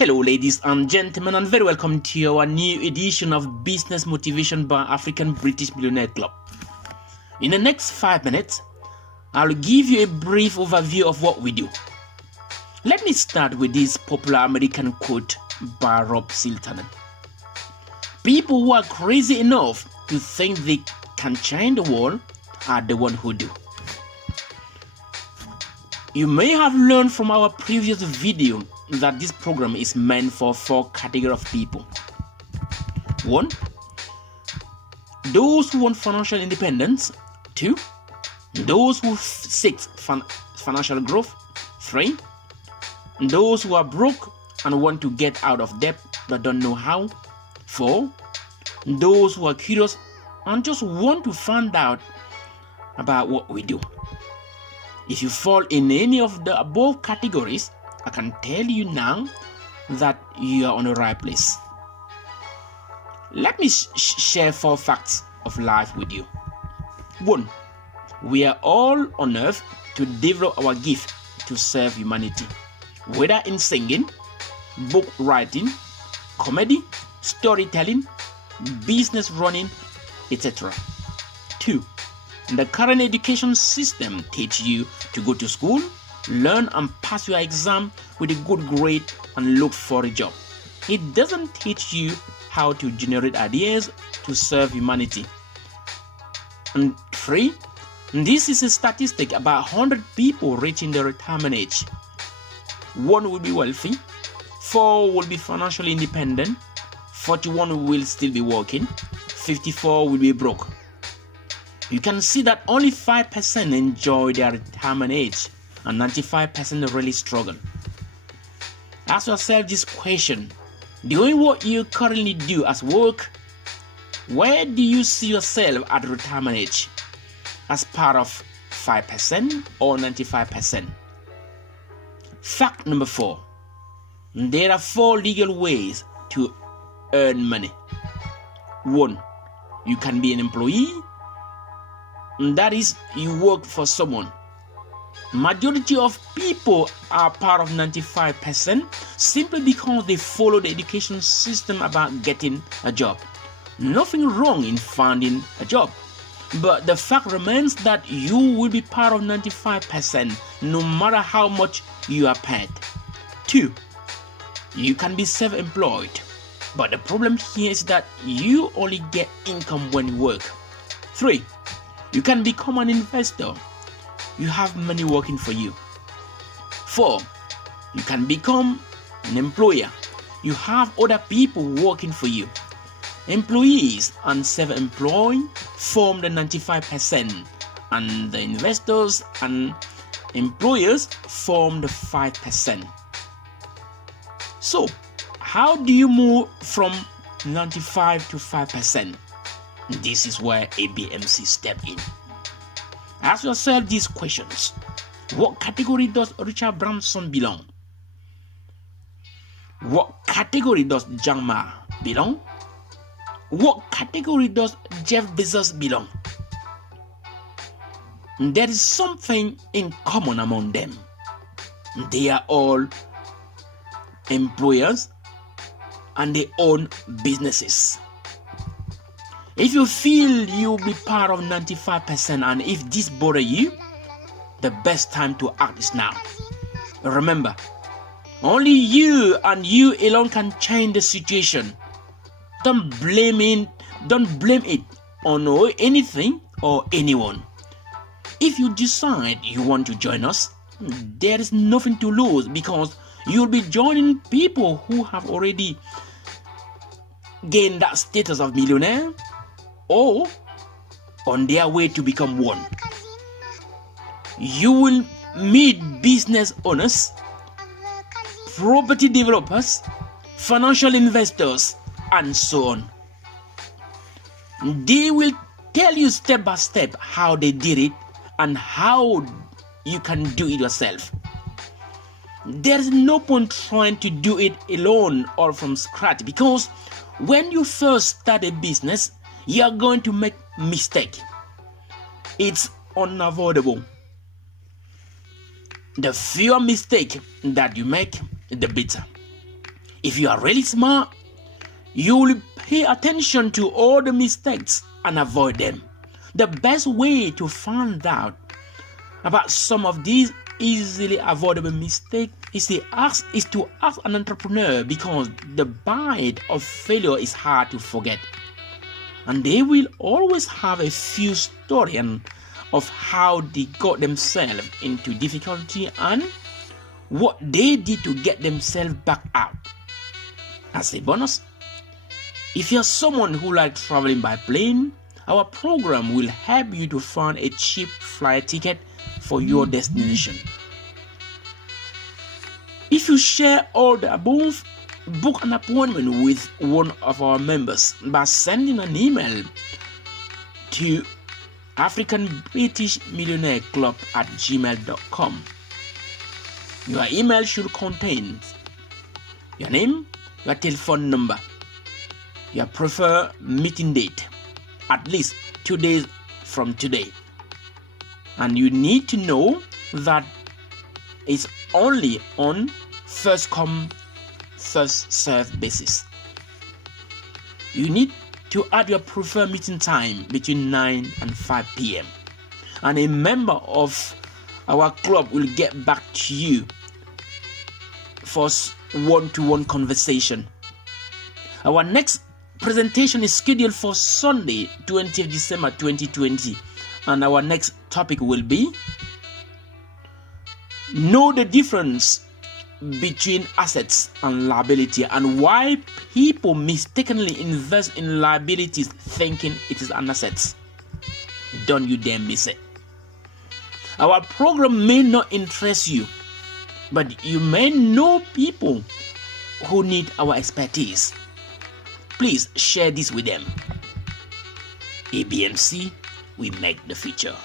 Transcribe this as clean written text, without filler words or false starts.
Hello, ladies and gentlemen, and very welcome to our new edition of Business Motivation by African British Millionaire Club. In the next 5 minutes, I'll give you a brief overview of what we do. Let me start with this popular American quote by Rob Siltanen. People who are crazy enough to think they can change the world are the ones who do. You may have learned from our previous video that this program is meant for 4 categories of people. 1. Those who want financial independence. 2. Those who seek financial growth. 3. Those who are broke and want to get out of debt but don't know how. 4. Those who are curious and just want to find out about what we do. If you fall in any of the above categories, I can tell you now that you are on the right place. Let me share 4 facts of life with you. 1. We are all on earth to develop our gift to serve humanity, whether in singing, book writing, comedy, storytelling, business running, etc. 2. The current education system teaches you to go to school, learn and pass your exam with a good grade and look for a job. It doesn't teach you how to generate ideas to serve humanity. And 3. This is a statistic about 100 people reaching the retirement age. 1 will be wealthy, 4 will be financially independent, 41 will still be working, 54 will be broke. You can see that only 5% enjoy their retirement age and 95% really struggle. Ask yourself this question: doing what you currently do as work, where do you see yourself at retirement age? As part of 5% or 95%? Fact number 4. There are 4 legal ways to earn money. 1. You can be an employee. That is, you work for someone. Majority of people are part of 95% simply because they follow the education system about getting a job. Nothing wrong in finding a job, but the fact remains that you will be part of 95% no matter how much you are paid. 2. You can be self-employed, but the problem here is that you only get income when you work. 3. You can become an investor. You have money working for you. 4. You can become an employer. You have other people working for you. Employees and self-employed form the 95%, and the investors and employers form the 5%. So, how do you move from 95 to 5%? This is where ABMC step in. Ask yourself these questions. What category does Richard Branson belong? What category does Jack Ma belong? What category does Jeff Bezos belong? There is something in common among them. They are all employers and they own businesses. If you feel you'll be part of 95% and if this bothers you, the best time to act is now. Remember, only you and you alone can change the situation. Don't blame it on anything or anyone. If you decide you want to join us, there is nothing to lose because you'll be joining people who have already gained that status of millionaire or on their way to become one. You will meet business owners, property developers, financial investors, and so on. They will tell you step by step how they did it and how you can do it yourself. There is no point trying to do it alone or from scratch because when you first start a business, you are going to make mistakes. It's unavoidable. The fewer mistakes that you make, the better. If you are really smart, you will pay attention to all the mistakes and avoid them. The best way to find out about some of these easily avoidable mistakes is to ask an entrepreneur, because the bite of failure is hard to forget, and they will always have a few stories of how they got themselves into difficulty and what they did to get themselves back out. As a bonus, if you're someone who likes traveling by plane, our program will help you to find a cheap flight ticket for your destination. If you share all the above, book an appointment with one of our members by sending an email to africanbritishmillionaireclub@gmail.com. Your email should contain your name, your telephone number, your preferred meeting date, at least 2 days from today. And you need to know that it's only on first come, first served basis. You need to add your preferred meeting time between 9 and 5 p.m. And a member of our club will get back to you for one-to-one conversation. Our next presentation is scheduled for Sunday, 20th December 2020, and our next topic will be know the difference between assets and liability, and why people mistakenly invest in liabilities thinking it is an asset. Don't you dare miss it. Our program may not interest you, but you may know people who need our expertise. Please share this with them. ABMC, we make the future.